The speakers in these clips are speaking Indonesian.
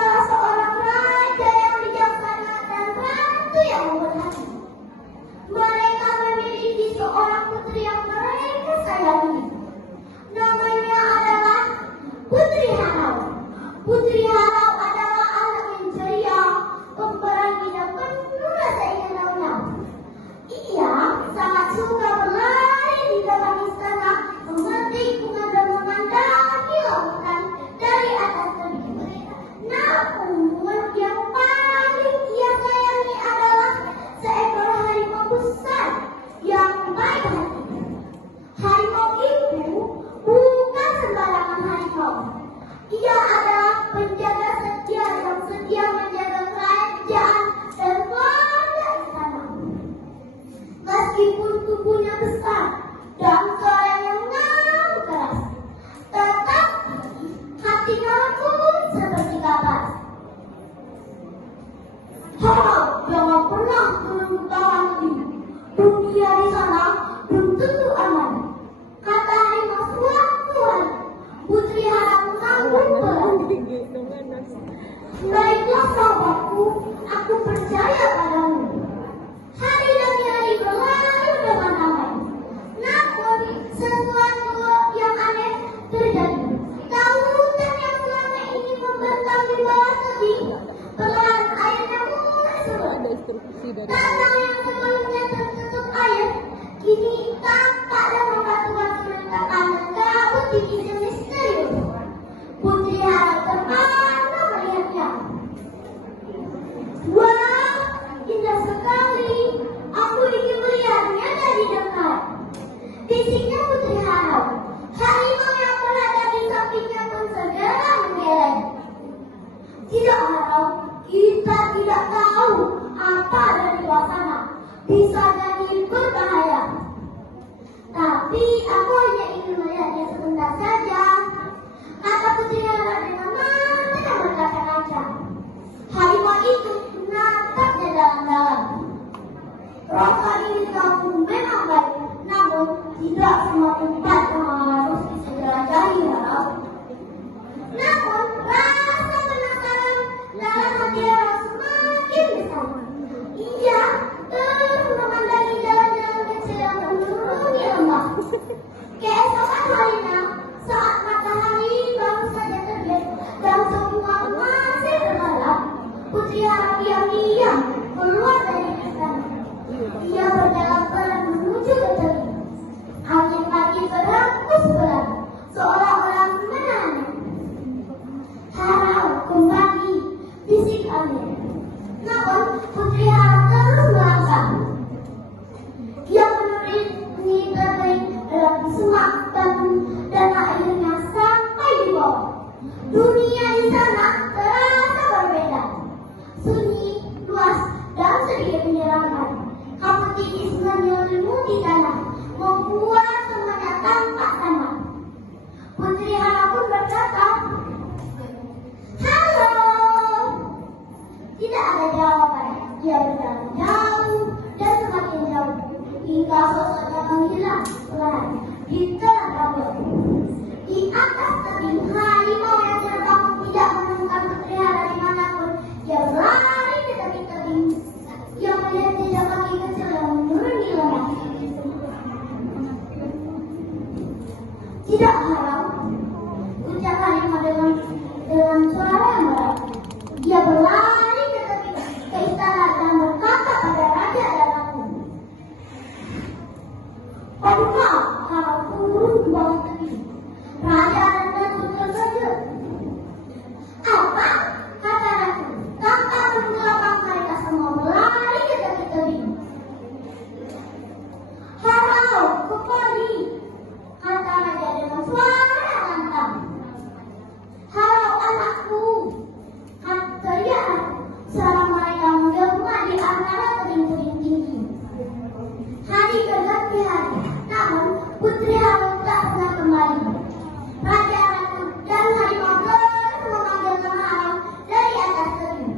adalah seorang raja yang bijaksana dan ratu yang berhati. Mereka memiliki seorang putri yang mereka sayangi. Namanya adalah Putri Harau. Putri Harau adalah anak yang ceria, pemberani dan penuh rasa ingin tahunya. Ia sangat suka berlari di depan istana, memetik bunga dan memandangi lautan dari atas tebing. Namun yang paling ia sayangi adalah seekor harimau besar yang baik hati. Harimau itu bukan sembarangan harimau. Ia adalah penjaga setia yang setia menjaga kerajaan dan warga istana. Meskipun tubuhnya besar dan suaranya mengaum keras, tetapi hatinya lembut seperti kapas. Harap jangan pernah menurut tangan ini. Dunia di sana belum tentu aman, kata harimau suatu hari. Putri Harap mengangguk berat. Baiklah sahabatku, aku percaya padamu. Hari demi hari berlalu dengan damai. Namun sesuatu yang aneh terjadi. Lautan yang selama ini membentang di bawah tebing, perlahan airnya mulai surut. Tanah yang sebelumnya tertutup air kini tampak dan membatu-batu letakkan kabut di sisi misterius. Putri Harap terpana melihatnya. Wah, indah sekali. Aku ingin melihatnya dari dekat, bisiknya Putri Harap. Harimau yang berada di sampingnya pun segera menggeleng. Tidak, Harap, kita tidak tahu apa ada di luar sana. Bisa jadi berbahaya. Tapi aku hanya ingin melihatnya sebentar saja, kata Putri Harap dengan mata yang berkaca-kaca. Harimau itu menatapnya dalam-dalam. Rasa ini kamu memang baik, namun tidak semua tempat yang harus disegerajahi, Harap. Namun rasa penasaran dalam hati Harap semakin besar. Ia terus memandangi jalan-jalan kecil yang menuruni lembah. Keesokan harinya, saat matahari baru saja terbit dan semua masih bergelap, Putri Harap diam-diam keluar dari istana. Ia berjalan pelan menuju ke tebing. Angin pagi berhembus pelan, seolah-olah menahannya. Harap kembali, bisik angin. Namun Putri Harap terus melangkah. Ia menuruni tebing dalam semak dan akhirnya sampai di bawah. Dunia di sana terasa berbeda, sunyi, luas, dan sedikit menyeramkan. Kabut tipis menyelimuti tanah, membuat semuanya tampak sama. Putri Harap pun berkata, "Halo." Tidak ada jawaban. Ia berjalan jauh dan semakin jauh hingga sosoknya menghilang perlahan di tengah kabut. Di atas tebing, harimau yang terbang tidak menemukan Putri Harap dimanapun. Ia berlari ke tebing-tebing yang melihat jejak kaki kecil yang menuruni lembah. Tidak, Harap, ucap harimau dengan suara yang berat. Dia berlari ke istana dan berkata pada raja dan ratu, "Padahal Harap turun ke bawah tebing." Raja dan ratu terkejut. "Apa?" kata ratu. Tanpa mengelakkan mereka semua berlari ke tebing. "Harap, kembali," kata raja dengan suara yang lantang. "Harap anakku," teriak ratu. Suara mereka menggema di antara tebing-tebing tinggi. Hari berganti hari, namun Putri Harap tak pernah kembali. Raja, ratu, dan harimau terus memanggilkan Harap dari atas tebing.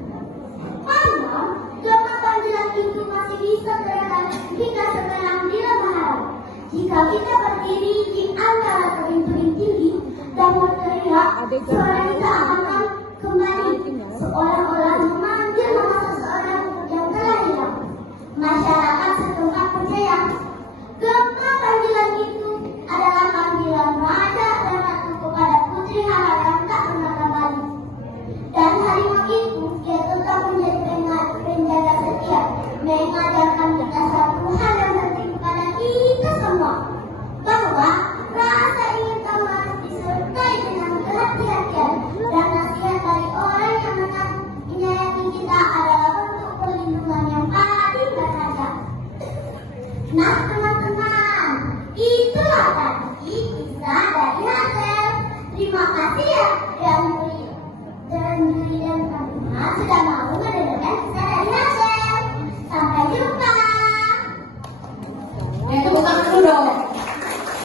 Namun, gempa panggilan itu masih bisa terdengar hingga sekarang di lembah Harap. Jika kita berdiri di antara tebing-tebing tinggi dan berteriak, suara kita akan kembali Nah,